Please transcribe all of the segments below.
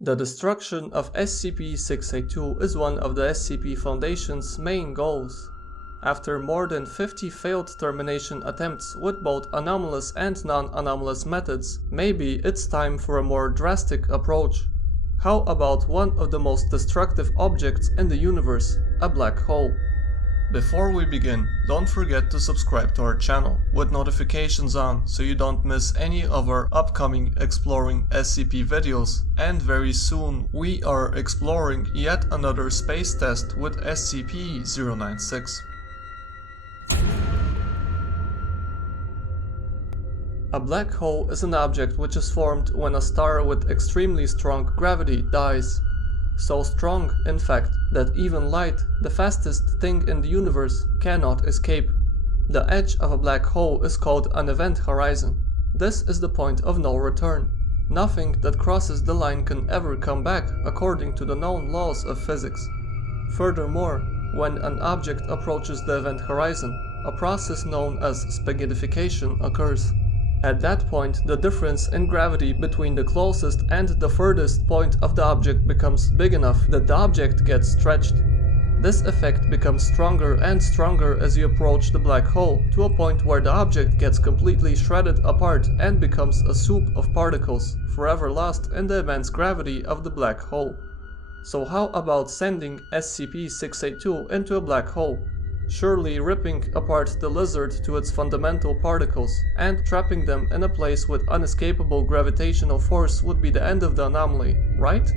The destruction of SCP-682 is one of the SCP Foundation's main goals. After more than 50 failed termination attempts with both anomalous and non-anomalous methods, maybe it's time for a more drastic approach. How about one of the most destructive objects in the universe, a black hole? Before we begin, don't forget to subscribe to our channel with notifications on so you don't miss any of our upcoming exploring SCP videos, and very soon we are exploring yet another space test with SCP-096. A black hole is an object which is formed when a star with extremely strong gravity dies. So strong, in fact, that even light, the fastest thing in the universe, cannot escape. The edge of a black hole is called an event horizon. This is the point of no return. Nothing that crosses the line can ever come back according to the known laws of physics. Furthermore, when an object approaches the event horizon, a process known as spaghettification occurs. At that point, the difference in gravity between the closest and the furthest point of the object becomes big enough that the object gets stretched. This effect becomes stronger and stronger as you approach the black hole, to a point where the object gets completely shredded apart and becomes a soup of particles, forever lost in the immense gravity of the black hole. So how about sending SCP-682 into a black hole? Surely ripping apart the lizard to its fundamental particles and trapping them in a place with unescapable gravitational force would be the end of the anomaly, right?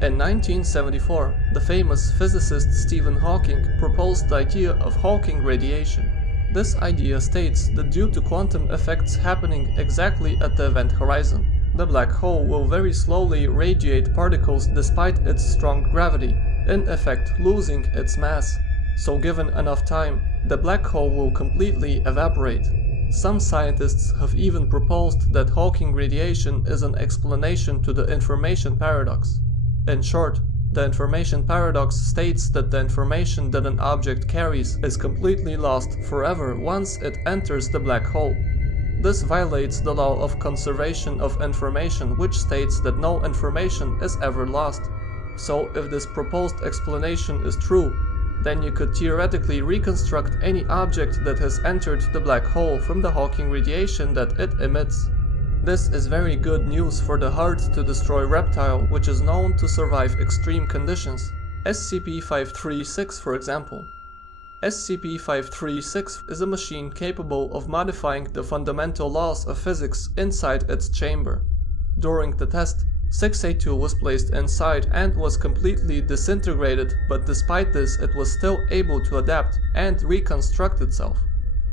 In 1974, the famous physicist Stephen Hawking proposed the idea of Hawking radiation. This idea states that due to quantum effects happening exactly at the event horizon, the black hole will very slowly radiate particles despite its strong gravity, in effect losing its mass. So given enough time, the black hole will completely evaporate. Some scientists have even proposed that Hawking radiation is an explanation to the information paradox. In short, the information paradox states that the information that an object carries is completely lost forever once it enters the black hole. This violates the law of conservation of information, which states that no information is ever lost. So if this proposed explanation is true, then you could theoretically reconstruct any object that has entered the black hole from the Hawking radiation that it emits. This is very good news for the hard-to-destroy reptile, which is known to survive extreme conditions. SCP-536, for example. SCP-536 is a machine capable of modifying the fundamental laws of physics inside its chamber. During the test, 682 was placed inside and was completely disintegrated, but despite this it was still able to adapt and reconstruct itself.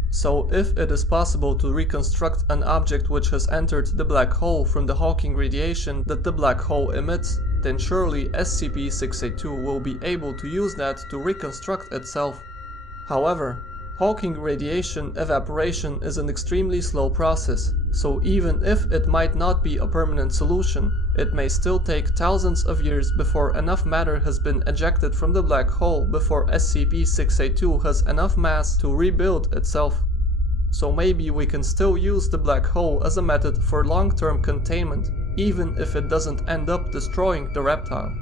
So if it is possible to reconstruct an object which has entered the black hole from the Hawking radiation that the black hole emits, then surely SCP-682 will be able to use that to reconstruct itself. However, Hawking radiation evaporation is an extremely slow process, so even if it might not be a permanent solution, it may still take thousands of years before enough matter has been ejected from the black hole before SCP-682 has enough mass to rebuild itself. So maybe we can still use the black hole as a method for long-term containment, even if it doesn't end up destroying the reptile.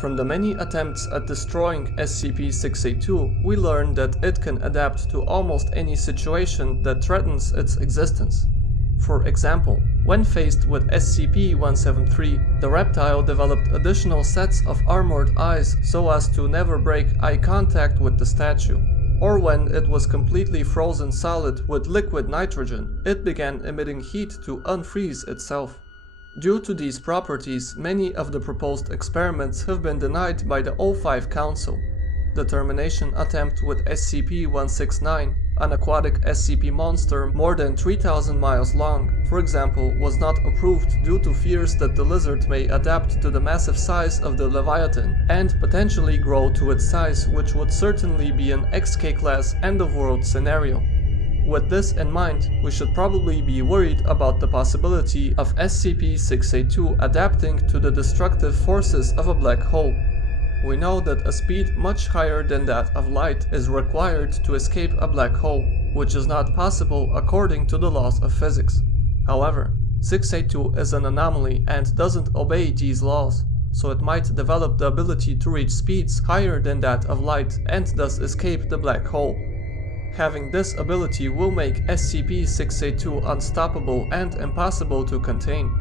From the many attempts at destroying SCP-682, we learn that it can adapt to almost any situation that threatens its existence. For example, when faced with SCP-173, the reptile developed additional sets of armored eyes so as to never break eye contact with the statue. Or when it was completely frozen solid with liquid nitrogen, it began emitting heat to unfreeze itself. Due to these properties, many of the proposed experiments have been denied by the O5 Council. The termination attempt with SCP-169, an aquatic SCP monster more than 3,000 miles long, for example, was not approved due to fears that the lizard may adapt to the massive size of the Leviathan and potentially grow to its size, which would certainly be an XK-class end-of-world scenario. With this in mind, we should probably be worried about the possibility of SCP-682 adapting to the destructive forces of a black hole. We know that a speed much higher than that of light is required to escape a black hole. which is not possible according to the laws of physics. However, 682 is an anomaly and doesn't obey these laws, so it might develop the ability to reach speeds higher than that of light and thus escape the black hole. Having this ability will make SCP-682 unstoppable and impossible to contain.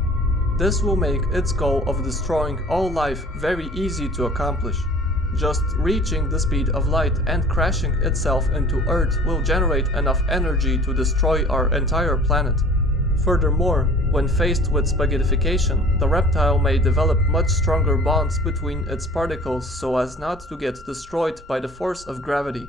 This will make its goal of destroying all life very easy to accomplish. Just reaching the speed of light and crashing itself into Earth will generate enough energy to destroy our entire planet. Furthermore, when faced with spaghettification, the reptile may develop much stronger bonds between its particles so as not to get destroyed by the force of gravity.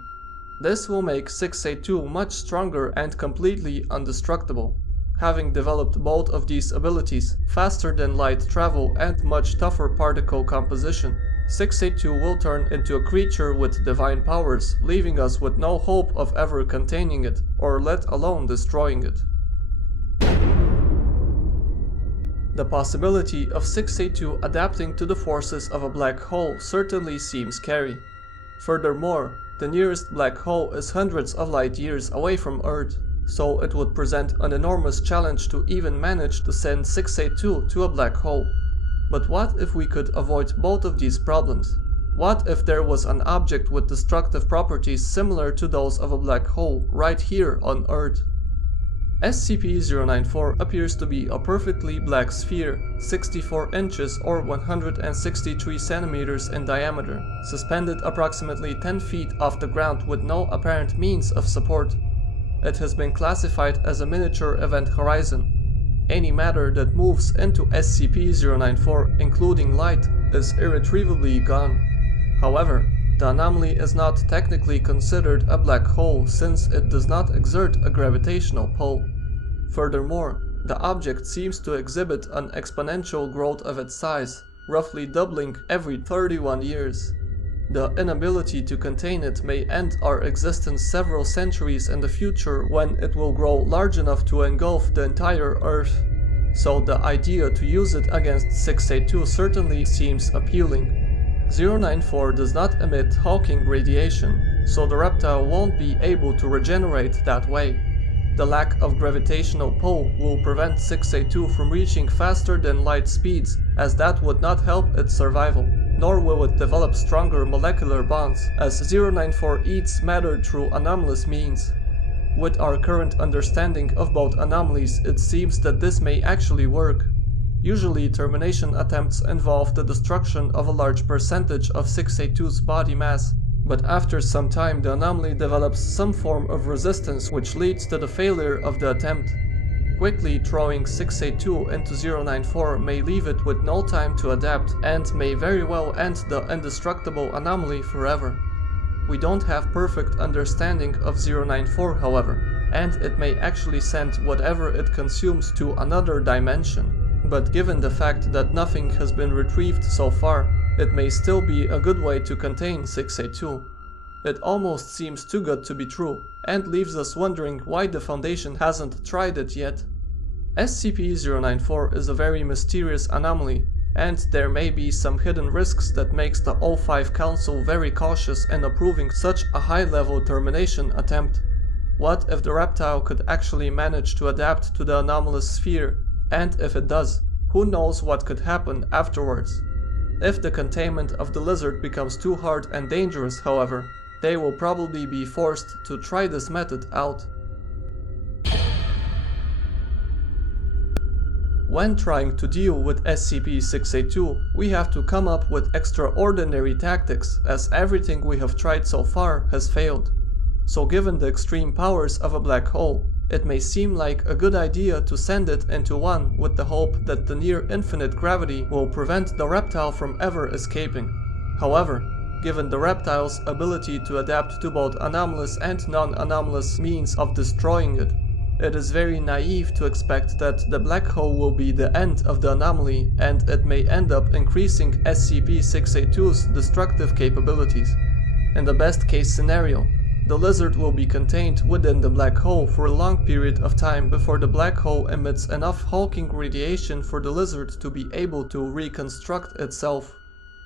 This will make 682 much stronger and completely indestructible. Having developed both of these abilities, faster than light travel and much tougher particle composition, 682 will turn into a creature with divine powers, leaving us with no hope of ever containing it, or let alone destroying it. The possibility of 682 adapting to the forces of a black hole certainly seems scary. Furthermore, the nearest black hole is hundreds of light years away from Earth, so it would present an enormous challenge to even manage to send 682 to a black hole. But what if we could avoid both of these problems? What if there was an object with destructive properties similar to those of a black hole right here on Earth? SCP-094 appears to be a perfectly black sphere, 64 inches or 163 centimeters in diameter, suspended approximately 10 feet off the ground with no apparent means of support. It has been classified as a miniature event horizon. Any matter that moves into SCP-094, including light, is irretrievably gone. However, the anomaly is not technically considered a black hole since it does not exert a gravitational pull. Furthermore, the object seems to exhibit an exponential growth of its size, roughly doubling every 31 years. The inability to contain it may end our existence several centuries in the future when it will grow large enough to engulf the entire Earth. So the idea to use it against 682 certainly seems appealing. 094 does not emit Hawking radiation, so the reptile won't be able to regenerate that way. The lack of gravitational pull will prevent 682 from reaching faster than light speeds, as that would not help its survival, nor will it develop stronger molecular bonds, as 094 eats matter through anomalous means. With our current understanding of both anomalies, it seems that this may actually work. Usually, termination attempts involve the destruction of a large percentage of 682's body mass, but after some time the anomaly develops some form of resistance which leads to the failure of the attempt. Quickly throwing 682 into 094 may leave it with no time to adapt and may very well end the indestructible anomaly forever. We don't have perfect understanding of 094, however, and it may actually send whatever it consumes to another dimension. But given the fact that nothing has been retrieved so far, it may still be a good way to contain 682. It almost seems too good to be true, and leaves us wondering why the Foundation hasn't tried it yet. SCP-094 is a very mysterious anomaly, and there may be some hidden risks that makes the O5 Council very cautious in approving such a high-level termination attempt. What if the reptile could actually manage to adapt to the anomalous sphere? And if it does, who knows what could happen afterwards? If the containment of the lizard becomes too hard and dangerous, however, they will probably be forced to try this method out. When trying to deal with SCP-682, we have to come up with extraordinary tactics, as everything we have tried so far has failed. So given the extreme powers of a black hole, it may seem like a good idea to send it into one with the hope that the near-infinite gravity will prevent the reptile from ever escaping. However, given the reptile's ability to adapt to both anomalous and non-anomalous means of destroying it, it is very naive to expect that the black hole will be the end of the anomaly and it may end up increasing SCP-682's destructive capabilities. In the best case scenario, the lizard will be contained within the black hole for a long period of time before the black hole emits enough Hawking radiation for the lizard to be able to reconstruct itself.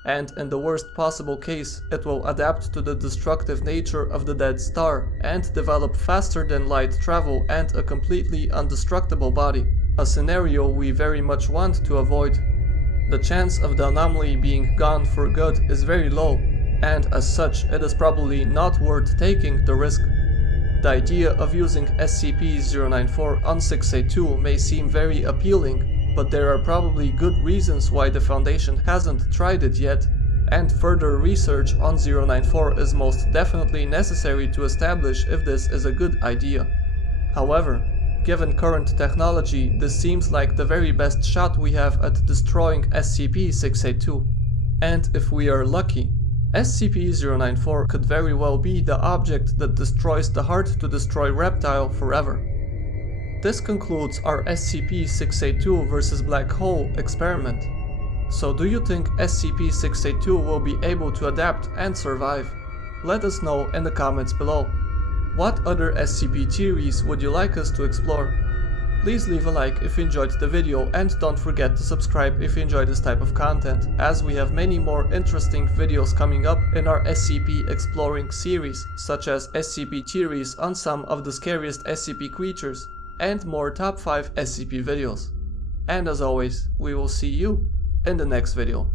and in the worst possible case, it will adapt to the destructive nature of the dead star and develop faster than light travel and a completely indestructible body, a scenario we very much want to avoid. The chance of the anomaly being gone for good is very low, and as such it is probably not worth taking the risk. The idea of using SCP-094 on 682 may seem very appealing, but there are probably good reasons why the Foundation hasn't tried it yet, and further research on 094 is most definitely necessary to establish if this is a good idea. However, given current technology, this seems like the very best shot we have at destroying SCP-682. And if we are lucky, SCP-094 could very well be the object that destroys the hard-to-destroy reptile forever. This concludes our SCP-682 vs. Black Hole experiment. So do you think SCP-682 will be able to adapt and survive? Let us know in the comments below. What other SCP theories would you like us to explore? Please leave a like if you enjoyed the video and don't forget to subscribe if you enjoy this type of content, as we have many more interesting videos coming up in our SCP exploring series, such as SCP theories on some of the scariest SCP creatures, and more top 5 SCP videos. And as always, we will see you in the next video.